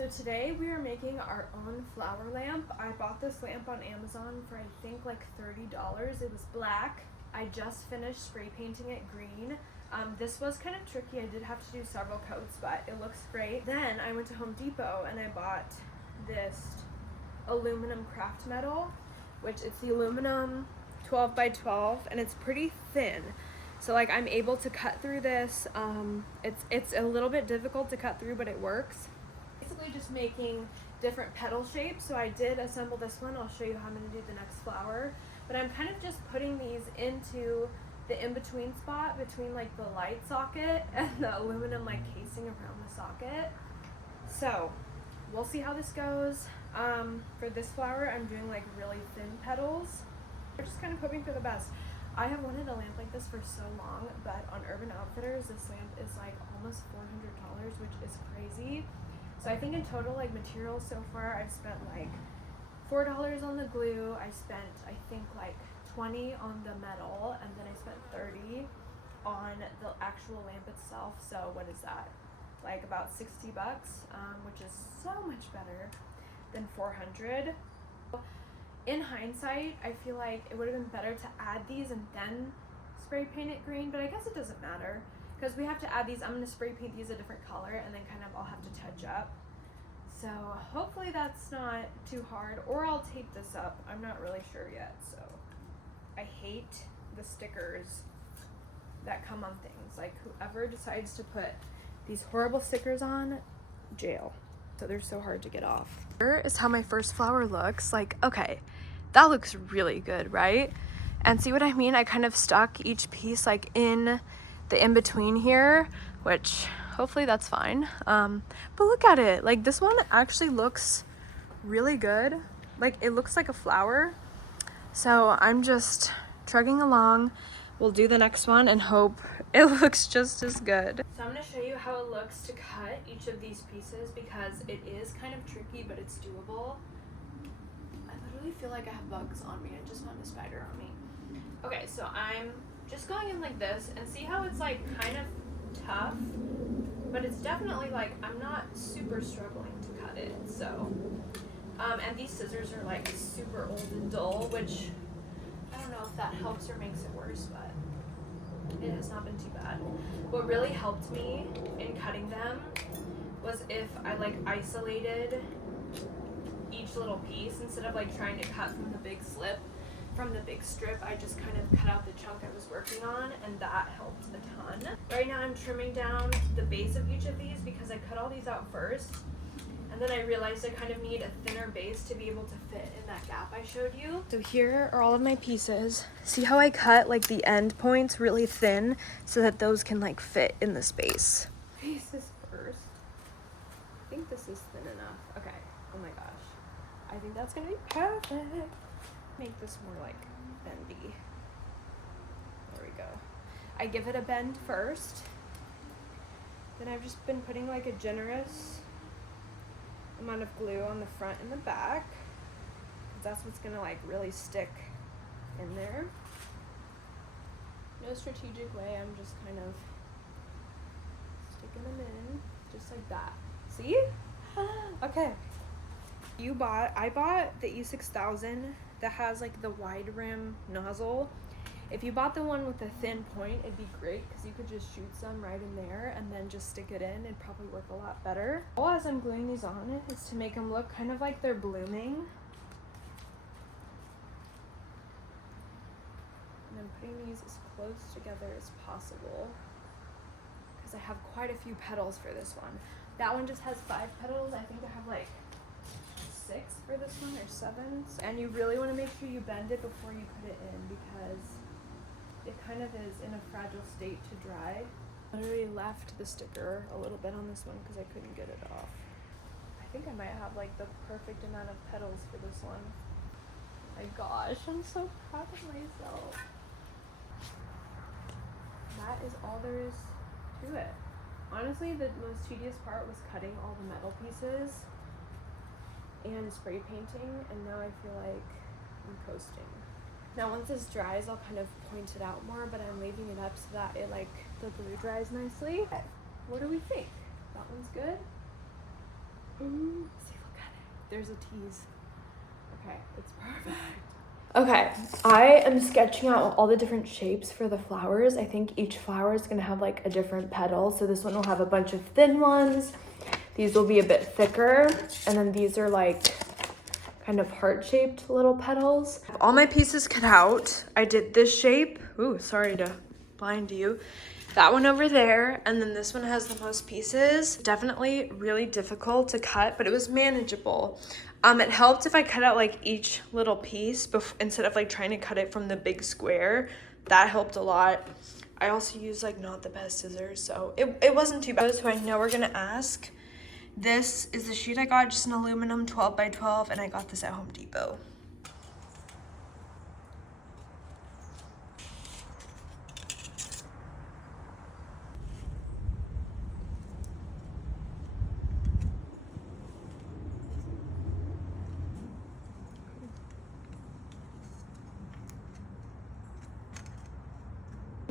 So today we are making our own flower lamp. I bought this lamp on Amazon for I think like $30. It was black. I just finished spray painting it green. This was kind of tricky. I did have to do several coats, but it looks great. Then I went to Home Depot and I bought this aluminum craft metal, which it's the aluminum 12 by 12 and it's pretty thin. So like I'm able to cut through this. It's a little bit difficult to cut through, but it works. Basically just making different petal shapes. So I did assemble this one. I'll show you how I'm going to do the next flower. But I'm kind of just putting these into the in-between spot between like the light socket and the aluminum like casing around the socket. So we'll see how this goes. For this flower I'm doing like really thin petals. We're just kind of hoping for the best. I have wanted a lamp like this for so long, but on Urban Outfitters this lamp is like almost $400, which is crazy. So I think in total, like materials so far, I've spent like $4 on the glue. I spent, I think, like $20 on the metal, and then I spent $30 on the actual lamp itself. So what is that? Like about $60, which is so much better than $400. In hindsight, I feel like it would have been better to add these and then spray paint it green, but I guess it doesn't matter. Because we have to add these, I'm going to spray paint these a different color and then kind of I'll have to touch up. So hopefully that's not too hard, or I'll tape this up. I'm not really sure yet. So I hate the stickers that come on things. Like whoever decides to put these horrible stickers on, jail. So they're so hard to get off. Here is how my first flower looks. Like, okay, that looks really good, right? And see what I mean? I kind of stuck each piece like in the in-between here, which hopefully that's fine. But look at it, like this one actually looks really good. Like it looks like a flower. So I'm just trugging along. We'll do the next one and hope it looks just as good. So I'm going to show you how it looks to cut each of these pieces because it is kind of tricky, but it's doable. I literally feel like I have bugs on me. I just found a spider on me. Okay, so I'm just going in like this and see how it's like kind of tough, but it's definitely like I'm not super struggling to cut it. So and these scissors are like super old and dull, which I don't know if that helps or makes it worse, but it has not been too bad. What really helped me in cutting them was if I like isolated each little piece instead of like trying to cut from the big strip. I just kind of cut out the chunk I was working on, and that helped a ton. Right now I'm trimming down the base of each of these because I cut all these out first, and then I realized I kind of need a thinner base to be able to fit in that gap I showed you. So here are all of my pieces. See how I cut like the end points really thin so that those can like fit in the space. Pieces first. I think this is thin enough. Okay. Oh my gosh. I think that's gonna be perfect. Make this more like bendy. There we go. I give it a bend first. Then I've just been putting like a generous amount of glue on the front and the back. That's what's gonna like really stick in there. No strategic way, I'm just kind of sticking them in, just like that. See? Okay. I bought the E6000 that has like the wide rim nozzle. If you bought the one with the thin point, it'd be great because you could just shoot some right in there and then just stick it in. It'd probably work a lot better. All as I'm gluing these on is to make them look kind of like they're blooming. And I'm putting these as close together as possible because I have quite a few petals for this one. That one just has 5 petals. I think I have like 6 for this one, or 7. And you really want to make sure you bend it before you put it in because it kind of is in a fragile state to dry. I literally left the sticker a little bit on this one because I couldn't get it off. I think I might have like the perfect amount of petals for this one. My gosh, I'm so proud of myself. That is all there is to it. Honestly, the most tedious part was cutting all the metal pieces and spray painting, and now I feel like I'm coasting. Now once this dries, I'll kind of point it out more, but I'm leaving it up so that it like the glue dries nicely. Okay. What do we think? That one's good? See, look at it. There's a tease. Okay, it's perfect. Okay, I am sketching out all the different shapes for the flowers. I think each flower is gonna have like a different petal. So this one will have a bunch of thin ones. These will be a bit thicker. And then these are like kind of heart-shaped little petals. All my pieces cut out. I did this shape. Ooh, sorry to blind you. That one over there, and then this one has the most pieces. Definitely really difficult to cut, but it was manageable. It helped if I cut out like each little piece instead of like trying to cut it from the big square. That helped a lot. I also used like not the best scissors, so it wasn't too bad. So I know we're gonna ask. This is the sheet I got, just an aluminum 12 by 12, and I got this at Home Depot.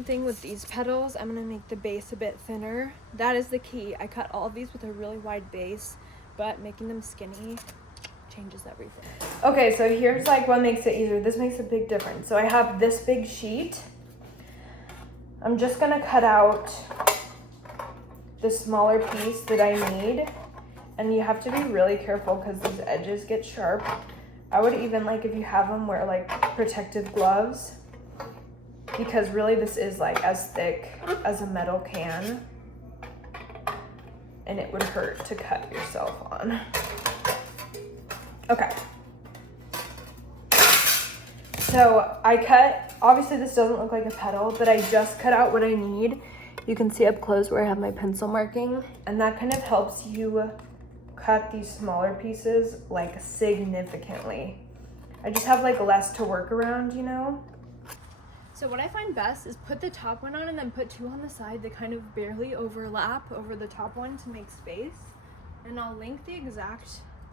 Thing with these petals, I'm gonna make the base a bit thinner. That is the key. I cut all of these with a really wide base, but making them skinny changes everything. Okay, so here's like what makes it easier. This makes a big difference. So I have this big sheet. I'm just gonna cut out the smaller piece that I need, and you have to be really careful because these edges get sharp. I would even, like, if you have them, wear like protective gloves, because really this is like as thick as a metal can and it would hurt to cut yourself on. Okay. So I cut, obviously this doesn't look like a petal, but I just cut out what I need. You can see up close where I have my pencil marking, and that kind of helps you cut these smaller pieces like significantly. I just have like less to work around, you know? So what I find best is put the top one on and then put two on the side that kind of barely overlap over the top one to make space. And I'll link the exact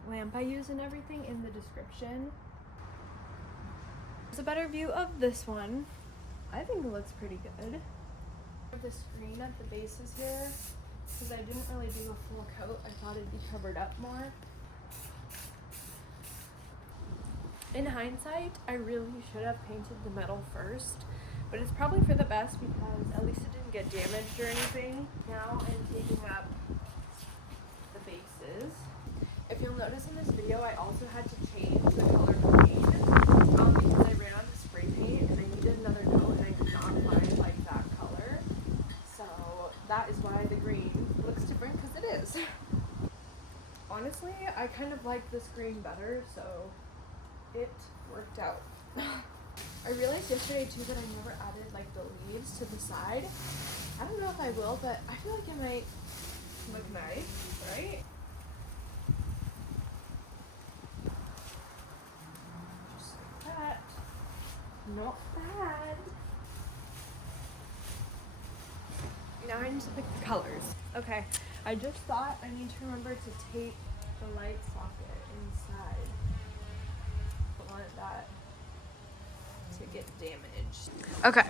lamp I use and everything in the description. There's a better view of this one. I think it looks pretty good. The screen at the bases here, because I didn't really do a full coat. I thought it'd be covered up more. In hindsight, I really should have painted the metal first, but it's probably for the best because at least it didn't get damaged or anything. Now I'm taking up the bases. If you'll notice in this video, I also had to change the color green because I ran out of spray paint and I needed another coat and I could not find like that color. So that is why the green looks different, because it is. Honestly, I kind of like this green better, so it worked out. I realized yesterday too that I never added like the leaves to the side. I don't know if I will, but I feel like it might look nice, right? Just like that. Not bad. Now I need to pick the colors. Okay, I just thought I need to remember to tape the light socket inside. I don't want that to get damaged. Okay.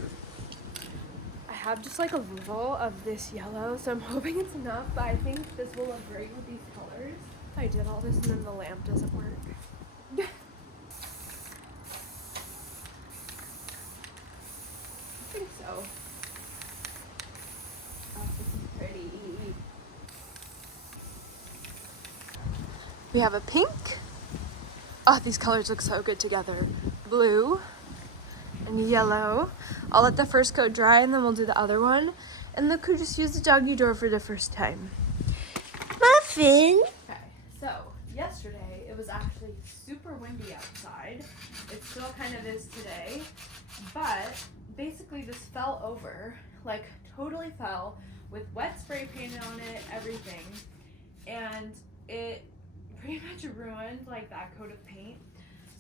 I have just like a little of this yellow, so I'm hoping it's enough, but I think this will look great with these colors. I did all this and then the lamp doesn't work. I think so. Oh, this is pretty. We have a pink. Oh, these colors look so good together. Blue and yellow. I'll let the first coat dry and then we'll do the other one. And look who just used the doggy door for the first time. Muffin! Okay, so yesterday it was actually super windy outside. It still kind of is today. But basically this fell over, like totally fell, with wet spray painted on it, everything. And it pretty much ruined like that coat of paint.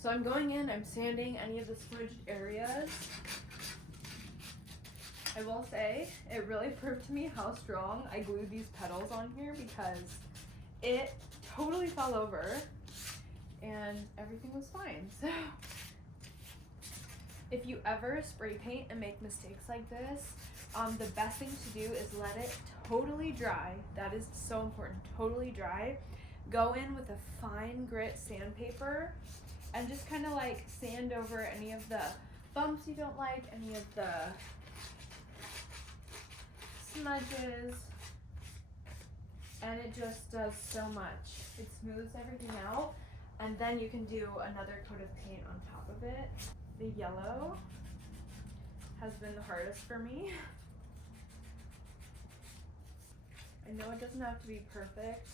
So I'm going in, I'm sanding any of the smudged areas. I will say, it really proved to me how strong I glued these petals on here, because it totally fell over and everything was fine. So if you ever spray paint and make mistakes like this, the best thing to do is let it totally dry. That is so important, totally dry, go in with a fine grit sandpaper and just kind of like sand over any of the bumps you don't like, any of the smudges, and it just does so much. It smooths everything out, and then you can do another coat of paint on top of it. The yellow has been the hardest for me. I know it doesn't have to be perfect,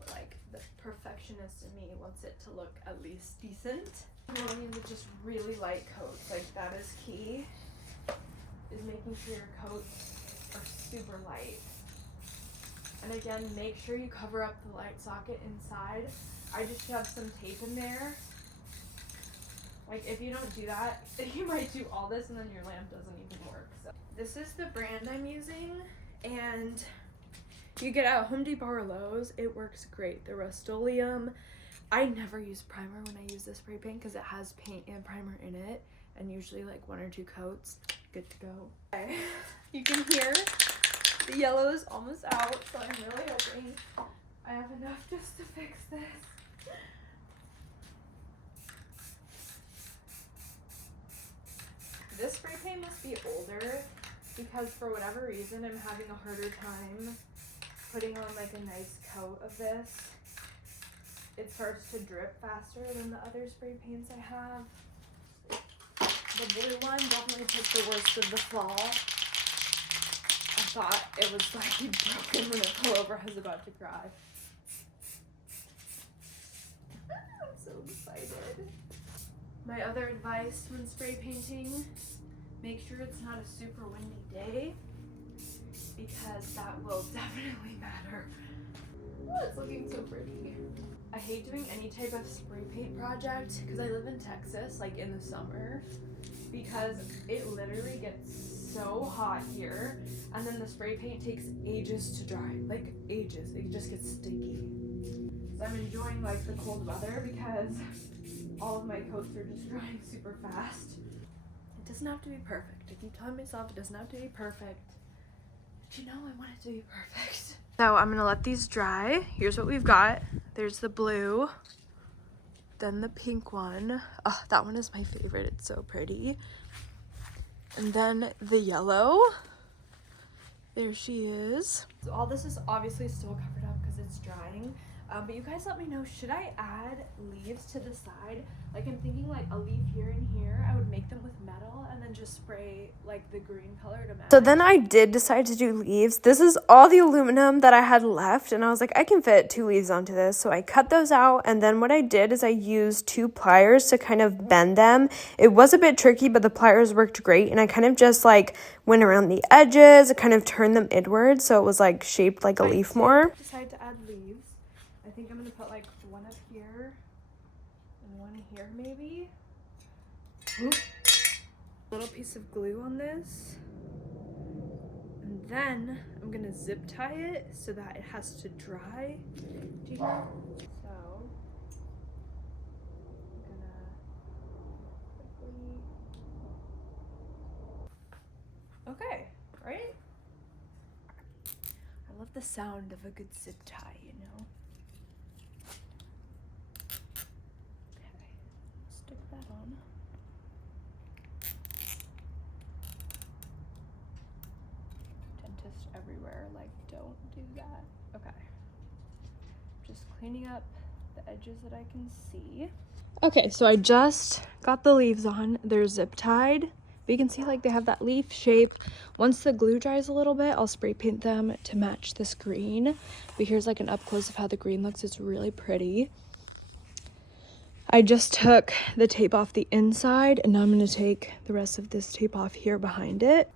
but like the perfectionist in me wants it to look at least decent. Going in with just really light coats, like that is key, is making sure your coats are super light. And again, make sure you cover up the light socket inside. I just have some tape in there. Like if you don't do that, you might do all this and then your lamp doesn't even work. So this is the brand I'm using, and you get at Home Depot or Lowe's. It works great. The Rust-Oleum. I never use primer when I use the spray paint because it has paint and primer in it, and usually like 1 or 2 coats, good to go. Okay. You can hear the yellow is almost out, so I'm really hoping I have enough just to fix this. This spray paint must be older because for whatever reason I'm having a harder time putting on like a nice coat of this. It starts to drip faster than the other spray paints I have. The blue one definitely took the worst of the fall. I thought it was like broken when the pullover was about to cry. I'm so excited. My other advice when spray painting, make sure it's not a super windy day, because that will definitely matter. Oh, it's looking so pretty. I hate doing any type of spray paint project because I live in Texas, like in the summer, because it literally gets so hot here, and then the spray paint takes ages to dry, like ages. It just gets sticky. So I'm enjoying like the cold weather because all of my coats are just drying super fast. It doesn't have to be perfect. I keep telling myself it doesn't have to be perfect, but you know I want it to be perfect. So I'm gonna let these dry. Here's what we've got. There's the blue, then the pink one. Oh, that one is my favorite. It's so pretty. And then the yellow. There she is. So all this is obviously still covered up because it's drying. But you guys let me know, should I add leaves to the side? Like I'm thinking like a leaf here and here. I would make them with metal and then just spray like the green color to match. So then I did decide to do leaves. This is all the aluminum that I had left, and I was like, I can fit 2 leaves onto this. So I cut those out, and then what I did is I used 2 pliers to kind of bend them. It was a bit tricky, but the pliers worked great, and I kind of just like went around the edges and kind of turned them inward so it was like shaped like a leaf more. Decided to add leaves. I think I'm gonna put like one up here and one here maybe. Oop. Little piece of glue on this, and then I'm gonna zip tie it so that it has to dry. Do you know? So I'm gonna quickly. Okay, right? I love the sound of a good zip tie, you know. Stick that on. Dentist everywhere, like don't do that. Okay. Just cleaning up the edges that I can see. Okay, so I just got the leaves on. They're zip tied. But you can see like they have that leaf shape. Once the glue dries a little bit, I'll spray paint them to match this green. But here's like an up close of how the green looks. It's really pretty. I just took the tape off the inside, and now I'm going to take the rest of this tape off here behind it.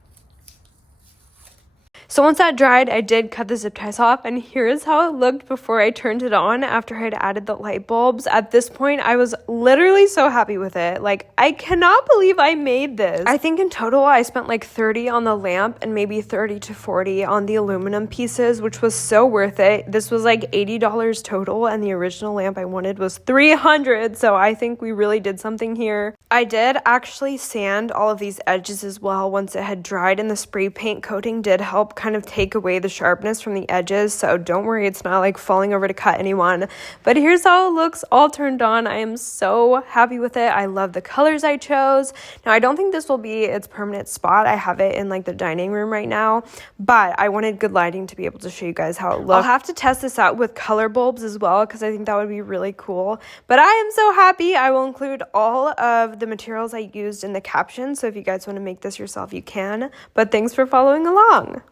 So once that dried, I did cut the zip ties off, and here's how it looked before I turned it on after I had added the light bulbs. At this point, I was literally so happy with it. Like, I cannot believe I made this. I think in total, I spent like $30 on the lamp and maybe $30 to $40 on the aluminum pieces, which was so worth it. This was like $80 total, and the original lamp I wanted was $300, so I think we really did something here. I did actually sand all of these edges as well once it had dried, and the spray paint coating did help kind of take away the sharpness from the edges, so don't worry, it's not like falling over to cut anyone. But here's how it looks all turned on. I am so happy with it. I love the colors I chose. Now, I don't think this will be its permanent spot. I have it in like the dining room right now, but I wanted good lighting to be able to show you guys how it looks. I'll have to test this out with color bulbs as well, because I think that would be really cool. But I am so happy. I will include all of the materials I used in the caption, so if you guys want to make this yourself, you can. But thanks for following along.